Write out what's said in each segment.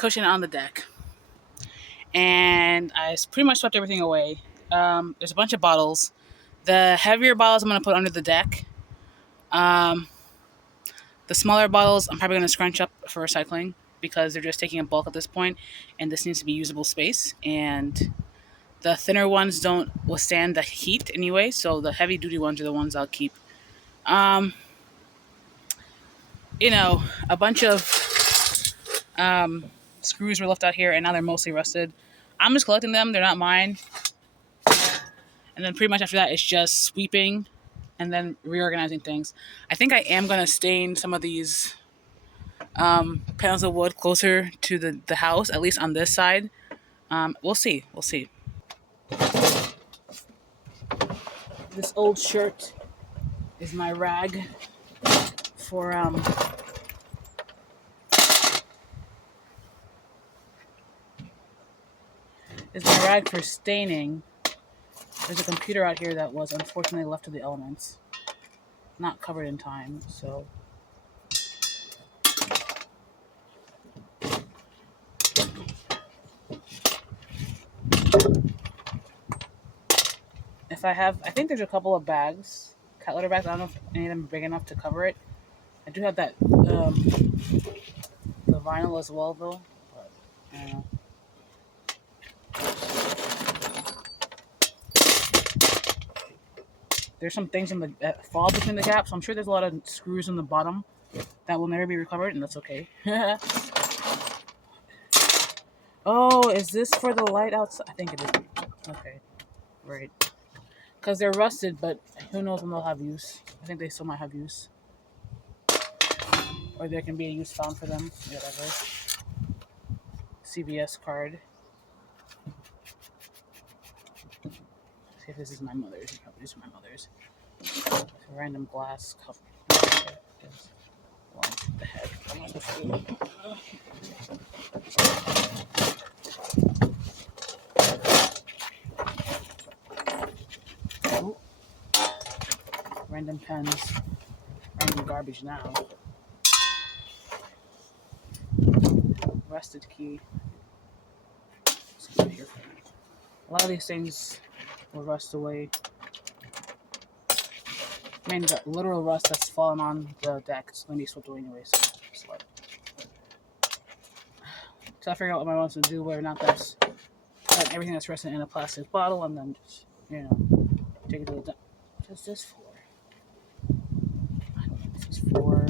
cushion on the deck, and I pretty much swept everything away. There's a bunch of bottles. The heavier bottles I'm going to put under the deck. The smaller bottles I'm probably going to scrunch up for recycling because they're just taking a bulk at this point, and this needs to be usable space. And the thinner ones don't withstand the heat anyway, so the heavy duty ones are the ones I'll keep. A bunch of screws were left out here, and now they're mostly rusted. I'm just collecting them; they're not mine. And then pretty much after that, it's just sweeping and then reorganizing things. I think I am going to stain some of these panels of wood closer to the house, at least on this side. We'll see. We'll see. This old shirt is my rag for staining. There's a computer out here that was unfortunately left to the elements, not covered in time, so I think there's a couple of bags, cat litter bags. I don't know if any of them are big enough to cover it. I do have that the vinyl as well, though. But I don't know. There's some things that fall between the gaps, so I'm sure there's a lot of screws in the bottom that will never be recovered, and that's okay. Oh, is this for the light outside? I think it is. Okay, right. Because they're rusted, but who knows when they'll have use. I think they still might have use. Or there can be a use found for them, whatever. CVS card. See if this is my mother's. Probably this is my mother's. A random glass cup. Okay. What the heck? What am I supposed to do? Ooh. Random pens. Random garbage now. Rusted key. A lot of these things will rust away. I mean, the literal rust that's fallen on the deck is going to be swept away anyway, so just like. So I figure out what I want to do, whether or not that's put everything that's rusted in a plastic bottle and then just, take it to the dump. What is this for? I don't know what this is for.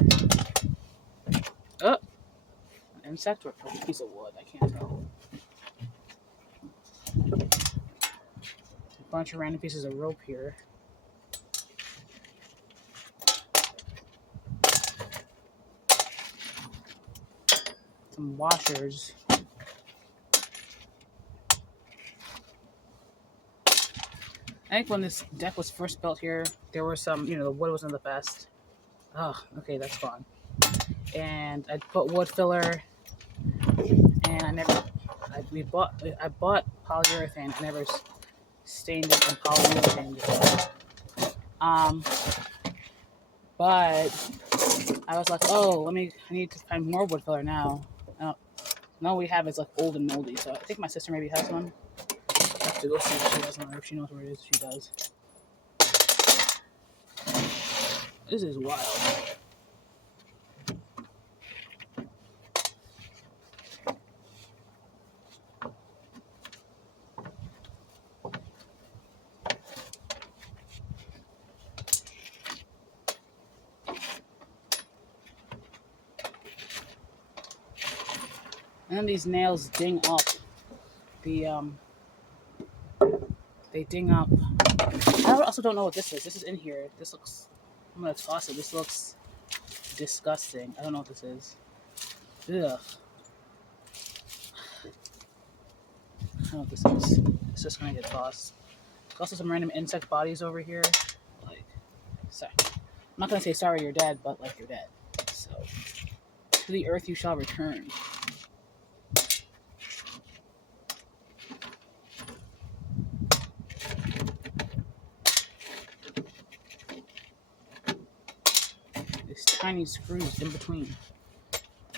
Oh! An insect or a piece of wood, I can't tell. A bunch of random pieces of rope here. Some washers. I think when this deck was first built here, there were some, the wood wasn't the best. Oh, okay, that's gone. And I put wood filler, and I bought polyurethane. I never stained it and polyurethane it. But I was like, I need to find more wood filler now. No, we have is like old and moldy, so I think my sister maybe has one. I have to go see if she has one, or if she knows where it is. She does. This is wild. And then these nails ding up. They ding up. I also don't know what this is. This is in here. This looks. I'm gonna toss it. This looks disgusting. I don't know what this is. Ugh. I don't know what this is. It's just gonna get tossed. There's also some random insect bodies over here. Like, sorry. I'm not gonna say sorry you're dead, but like you're dead. So, to the earth you shall return. These tiny screws in between,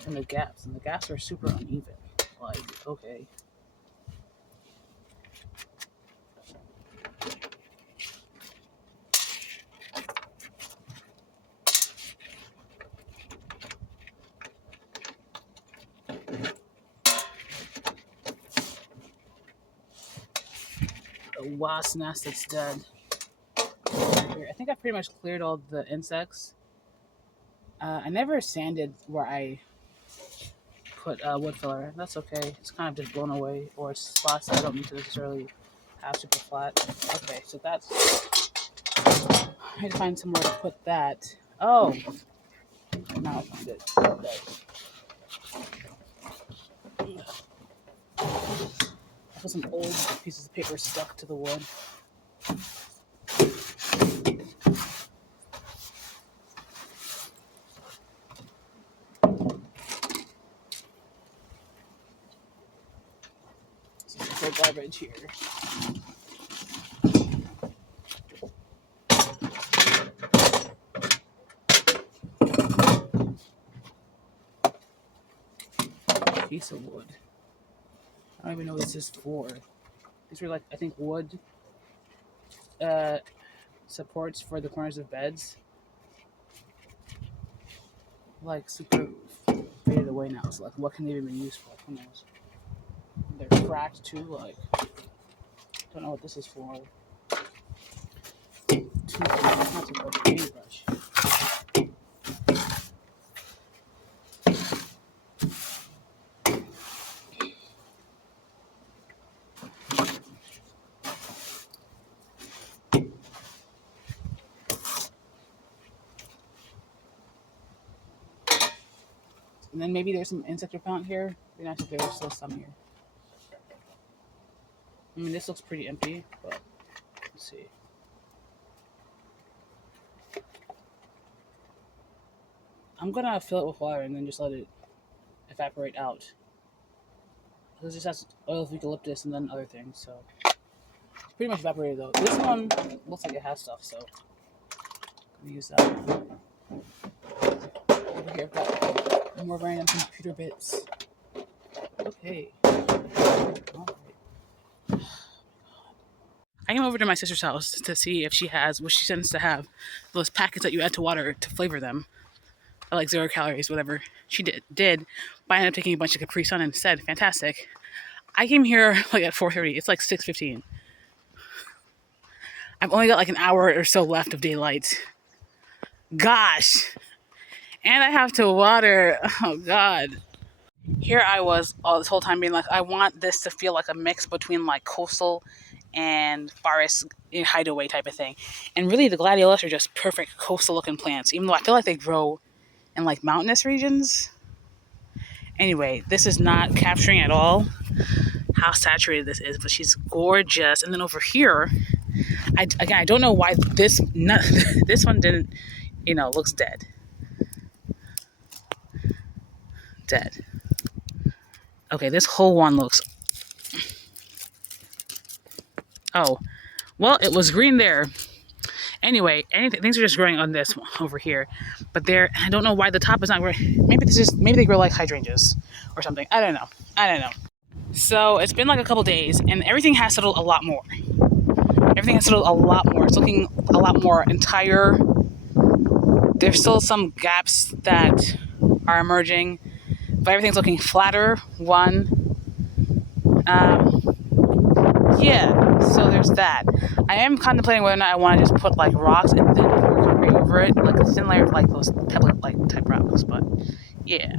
and the gaps are super uneven. Like, okay. A wasp nest that's dead. I think I pretty much cleared all the insects. I never sanded where I put wood filler. That's okay. It's kind of just blown away, or it's spots that I don't need to necessarily have super flat. Okay, so that's. I need to find somewhere to put that. Oh, now I found it. Okay. I put some old pieces of paper stuck to the wood. Some garbage here. Piece of wood. I don't even know what this is for. These were like, I think, wood supports for the corners of beds. Like super faded away now. So like, what can they even be used for? Who knows? They're cracked too. Like, don't know what this is for. Not toothbrush, paintbrush. And then maybe there's some insect repellent here. Be nice if there was still some here. I mean, this looks pretty empty, but let's see. I'm gonna fill it with water and then just let it evaporate out. This just has oil of eucalyptus and then other things, so it's pretty much evaporated though. This one looks like it has stuff, so I'm gonna use that. Over here, I've got more random computer bits. Okay. All right. I came over to my sister's house to see if she has what she tends to have, those packets that you add to water to flavor them, like 0 calories, whatever. She did, but I ended up taking a bunch of Capri Sun instead. Fantastic. I came here like at 4:30. It's like 6:15. I've only got like an hour or so left of daylight. Gosh. And I have to water. Oh, God. Here I was all this whole time being like, I want this to feel like a mix between like coastal and forest hideaway type of thing. And really, the gladiolus are just perfect coastal looking plants, even though I feel like they grow in like mountainous regions. Anyway, this is not capturing at all how saturated this is, but she's gorgeous. And then over here, I don't know why this one didn't, looks dead. Dead. Okay, this whole one looks. Oh, well, it was green there. Anyway, things are just growing on this one over here, but I don't know why the top is not growing. Maybe they grow like hydrangeas or something. I don't know. So it's been like a couple days, and everything has settled a lot more. It's looking a lot more entire. There's still some gaps that are emerging, but everything's looking flatter. Yeah, so there's that. I am contemplating whether or not I want to just put like rocks and then pour concrete over it, like a thin layer of like those pebble-like type rocks. But yeah,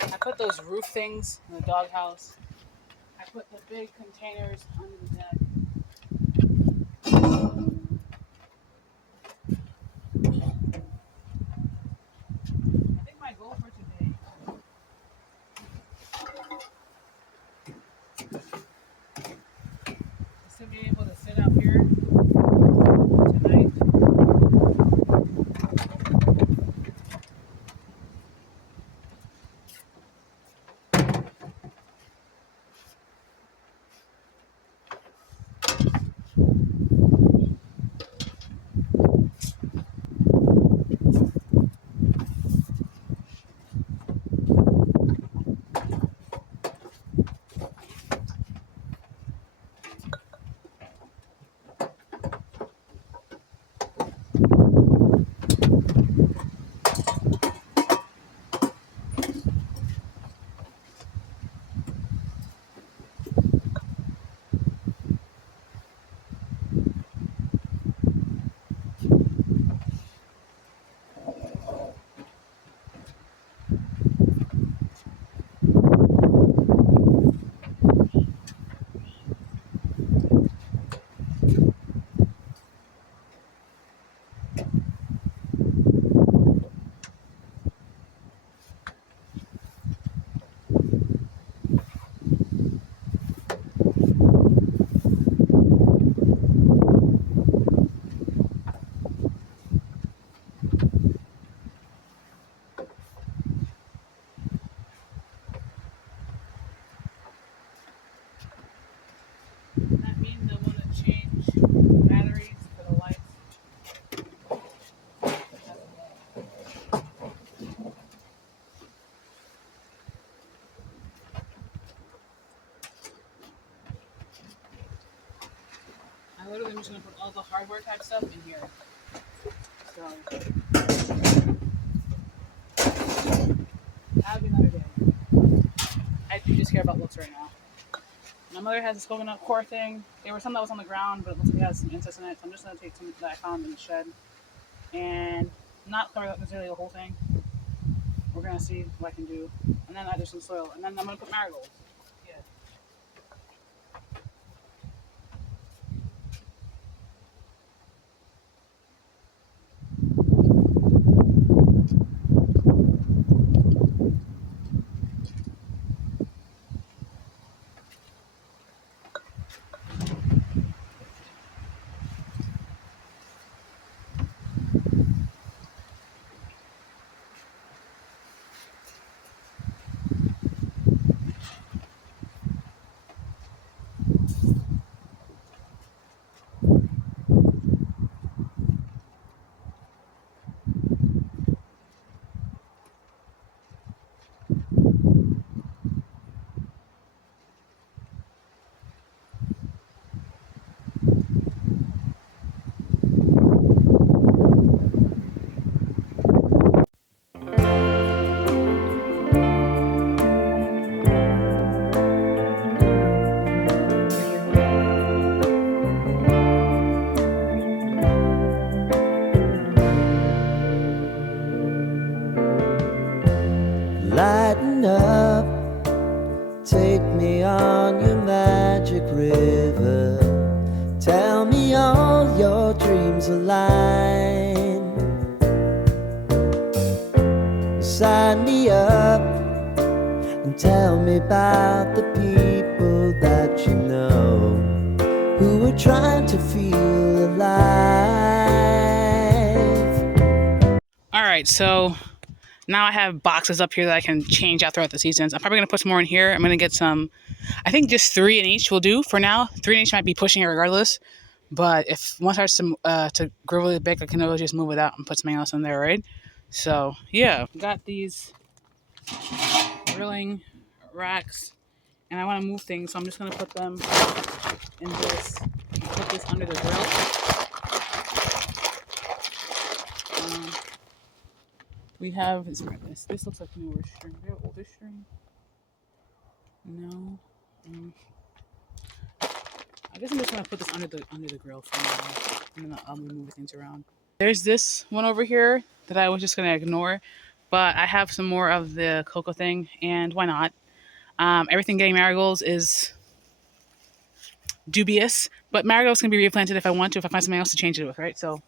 I put those roof things in the doghouse. I put the big containers under the deck. I think my goal for today is to be able to sit out here tonight. I literally am just gonna put all the hardware type stuff in here. So that'll be another day. I do just care about looks right now. My mother has this coconut core thing. There was some that was on the ground, but it looks like it has some insects in it. So I'm just gonna take some that I found in the shed and not cover up necessarily the whole thing. We're gonna see what I can do, and then add some soil, and then I'm gonna put marigolds. Yeah. Lighten up, take me on your magic river. Tell me all your dreams align. Sign me up and tell me about the people that you know who are trying to feel alive. All right, so now I have boxes up here that I can change out throughout the seasons. I'm probably gonna put some more in here. I'm gonna get some. I think just 3 in each will do for now. 3 in each might be pushing it regardless. But if one starts to grow really big, I can always just move it out and put something else in there, right? So yeah, got these grilling racks, and I want to move things, so I'm just gonna put them in this. Put this under the grill. Um, we have this. This looks like newer string. Do we have older string? No. Mm. I guess I'm just gonna put this under the grill for now, and then I'll move things around. There's this one over here that I was just gonna ignore, but I have some more of the cocoa thing, and why not? Everything getting marigolds is dubious, but marigolds can be replanted if I want to, if I find something else to change it with, right? So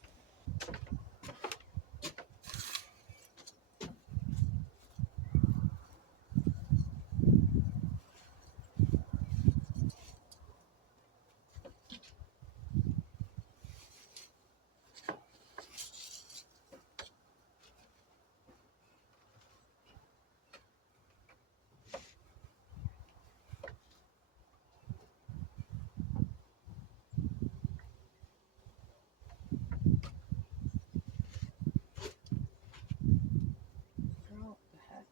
girl, the heck?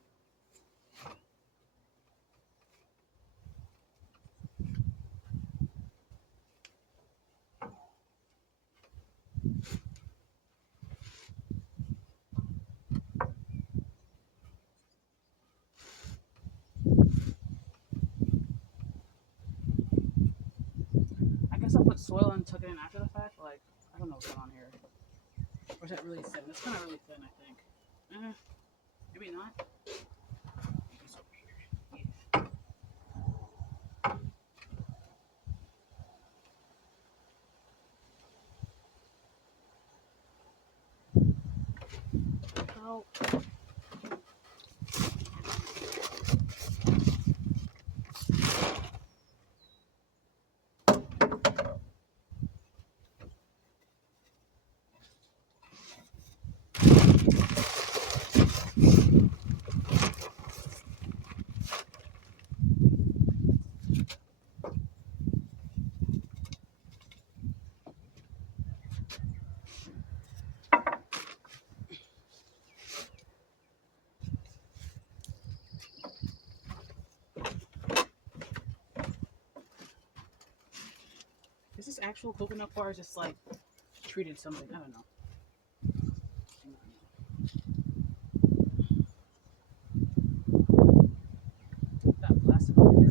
I guess I'll put soil and tuck it in after the fact. Like, I don't know what's going on here. Or is that really thin? That's kind of really thin, I think. Maybe not. Maybe it's over here. Yeah. How? Is this actual coconut or is this like treated something? I don't know. That plastic over here.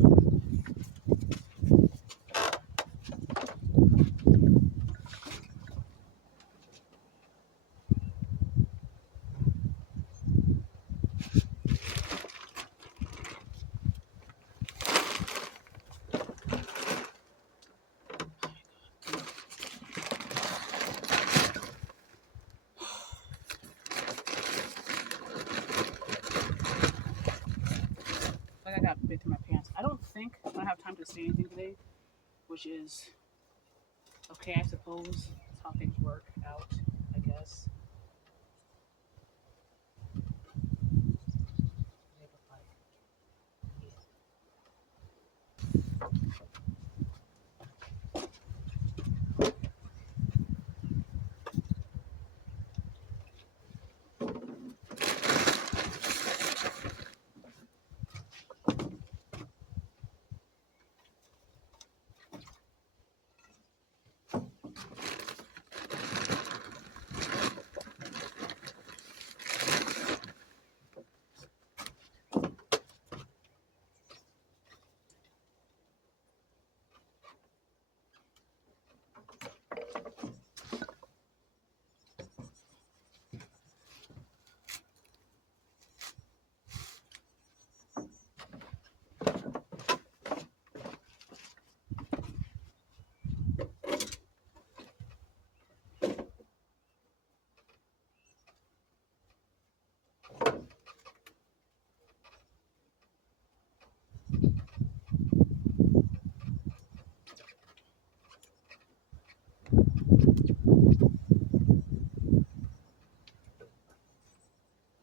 Like I got bit through my pants. I don't think I'm gonna have time to say anything today, which is okay, I suppose. That's how things work out, I guess.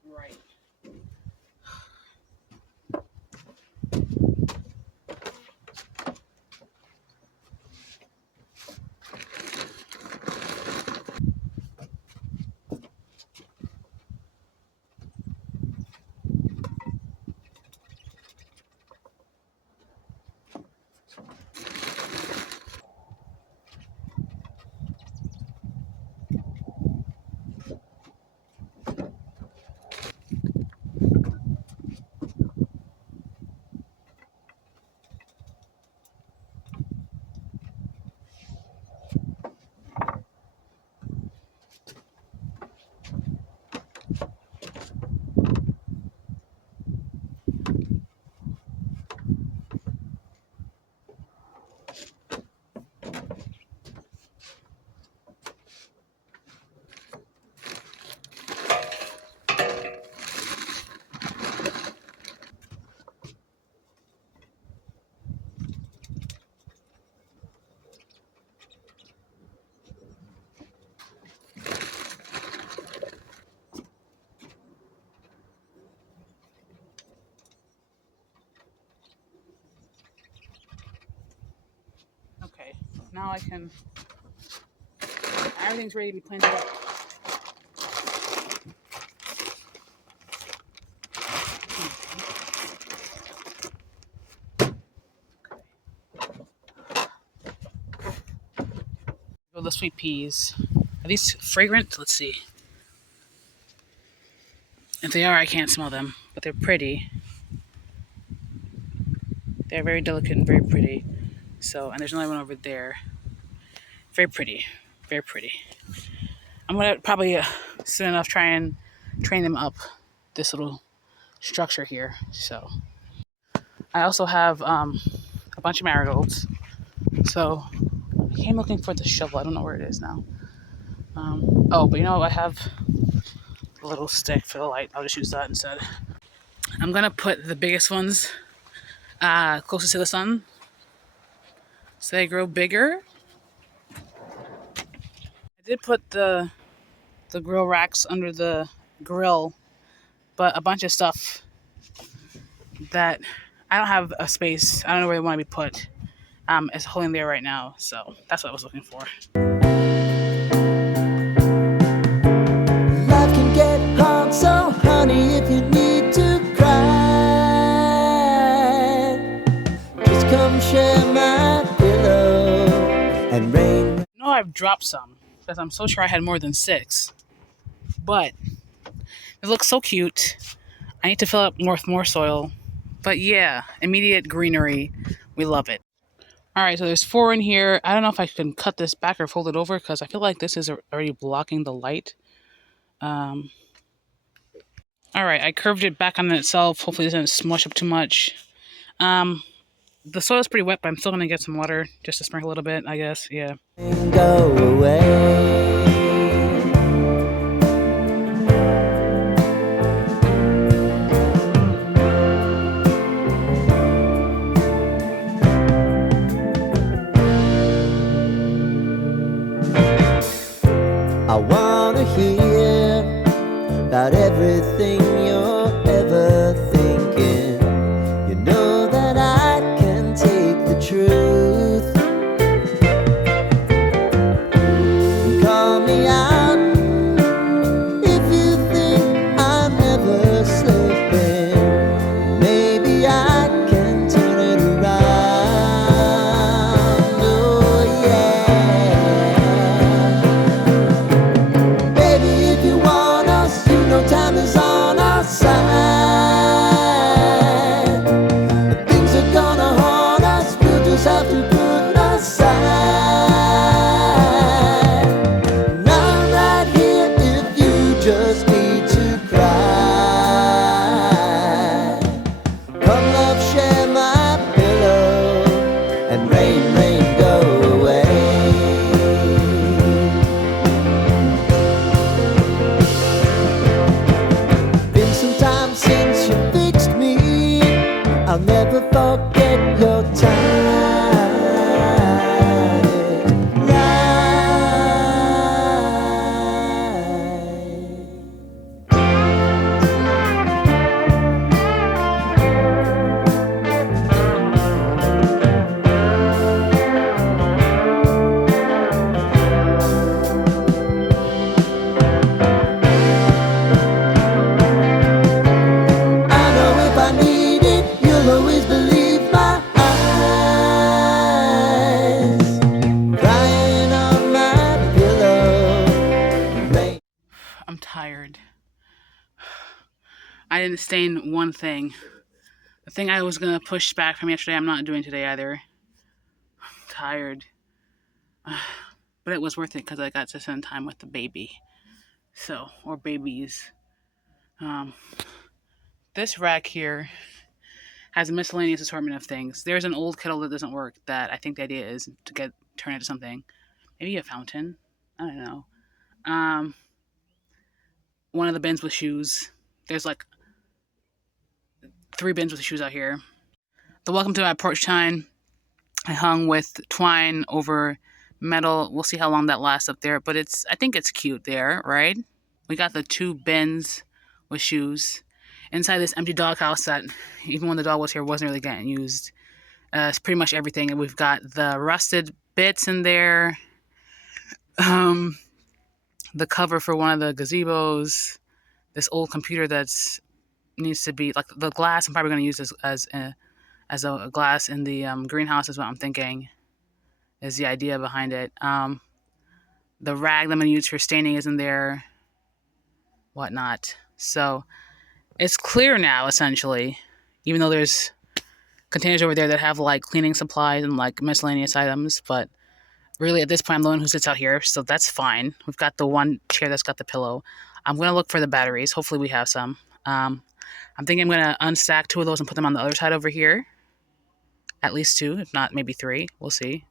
Right. Okay. Now I can. Everything's ready to be planted up. Go the sweet peas. Are these fragrant? Let's see. If they are, I can't smell them, but they're pretty. They're very delicate and very pretty. So, and there's another one over there. Very pretty. Very pretty. I'm gonna probably soon enough try and train them up. This little structure here. So, I also have a bunch of marigolds. So, I came looking for the shovel. I don't know where it is now. Oh, but you know, I have a little stick for the light. I'll just use that instead. I'm gonna put the biggest ones closest to the sun so they grow bigger. I did put the grill racks under the grill, but a bunch of stuff that I don't have a space. I don't know where they want to be put. Is holding there right now, so that's what I was looking for. Life can get hard, so honey, if you need to cry, just come share my pillow and rain. have dropped some because I'm so sure I had more than 6. But it looks so cute. I need to fill up more with more soil. But yeah, immediate greenery. We love it. All right, so there's 4 in here. I don't know if I can cut this back or fold it over because I feel like this is already blocking the light. Um, all right, I curved it back on itself. Hopefully it doesn't smush up too much. Um, the soil's pretty wet, but I'm still going to get some water just to sprinkle a little bit, I guess. Yeah. Go away. I wanna hear about everything you're ever thinking. You know that I can take the truth. Call me out if you think I'm never slipping. Maybe I can turn it around. Oh yeah. Baby, if you want us, you know time is on our side. If things are gonna haunt us, we'll just have to put aside. Just need to cry. Come love, share my pillow, and rain, rain, go away. Been some time since you fixed me. I'll never forget your time. I'm tired. I didn't stain one thing. The thing I was going to push back from yesterday, I'm not doing today either. I'm tired. But it was worth it because I got to spend time with the baby. So, or babies. Um, this rack here has a miscellaneous assortment of things. There's an old kettle that doesn't work that I think the idea is to turn into something. Maybe a fountain. I don't know. One of the bins with shoes. There's like 3 bins with shoes out here. The welcome to my porch sign I hung with twine over metal. We'll see how long that lasts up there, but I think it's cute there, right? We got the 2 bins with shoes inside this empty doghouse that even when the dog was here wasn't really getting used. It's pretty much everything. And we've got the rusted bits in there, the cover for one of the gazebos, this old computer that's needs to be like the glass. I'm probably going to use this as a glass in the greenhouse is what I'm thinking is the idea behind it. The rag that I'm going to use for staining is in there, whatnot. So it's clear now, essentially, even though there's containers over there that have like cleaning supplies and like miscellaneous items. But really, at this point, I'm the one who sits out here, so that's fine. We've got the one chair that's got the pillow. I'm going to look for the batteries. Hopefully, we have some. I'm thinking I'm going to unstack 2 of those and put them on the other side over here. At least 2, if not maybe 3. We'll see.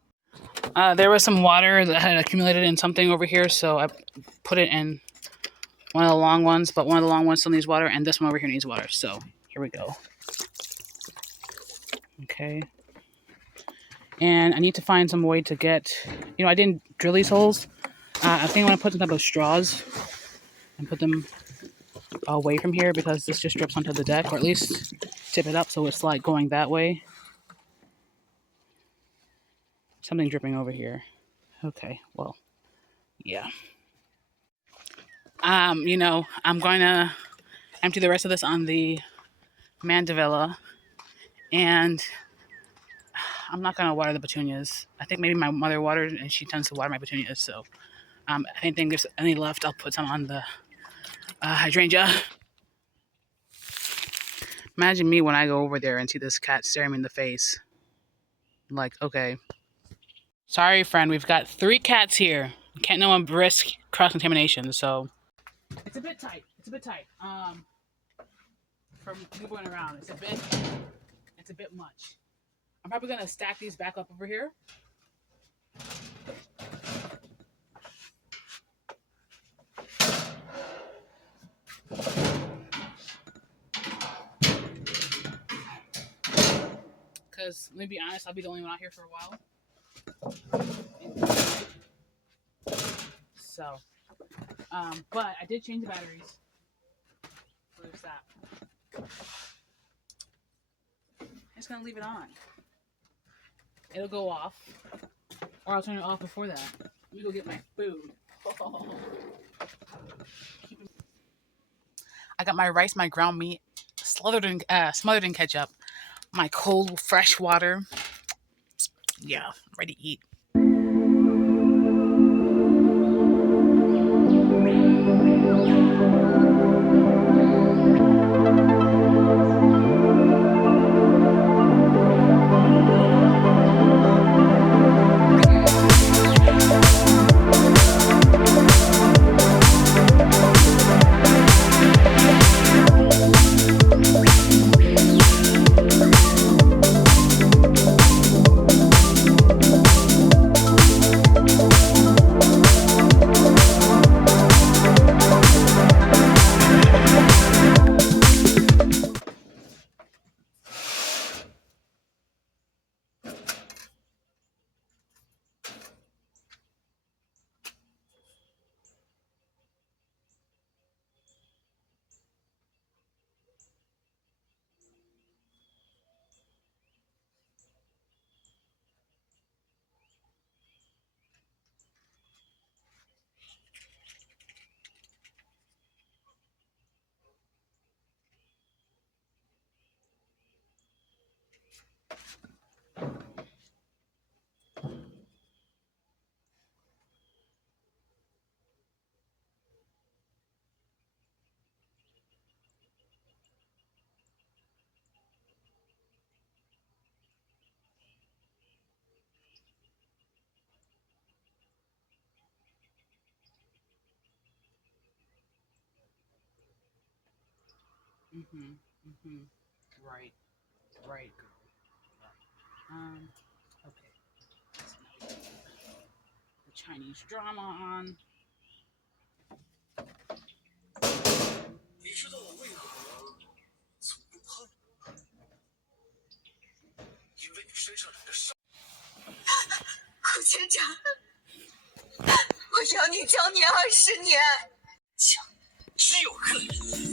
There was some water that had accumulated in something over here, so I put it in one of the long ones, but one of the long ones still needs water, and this one over here needs water. So here we go. Okay. And I need to find some way to get, I didn't drill these holes. I think I want to put some type of straws and put them away from here because this just drips onto the deck, or at least tip it up so it's like going that way. Something dripping over here. Okay, well, yeah. I'm going to empty the rest of this on the mandevilla, and I'm not gonna water the petunias. I think maybe my mother watered and she tends to water my petunias. So if anything there's any left, I'll put some on the hydrangea. Imagine me when I go over there and see this cat staring me in the face. Like, okay. Sorry, friend, we've got 3 cats here. Can't no one risk cross-contamination, so... It's a bit tight. It's a bit tight. From moving around, it's a bit much. I'm probably gonna stack these back up over here. Because, let me be honest, I'll be the only one out here for a while. So, but I did change the batteries. So there's that. I'm just gonna leave it on. It'll go off, or I'll turn it off before that. Let me go get my food. I got my rice, my ground meat, smothered in ketchup, my cold, fresh water. Yeah, ready to eat. Right, right, girl. Right. Okay. So now we got the Chinese drama on. 你知道我为何从不怕你？因为你身上染着伤。顾县长，我要你教你20年，只有个人。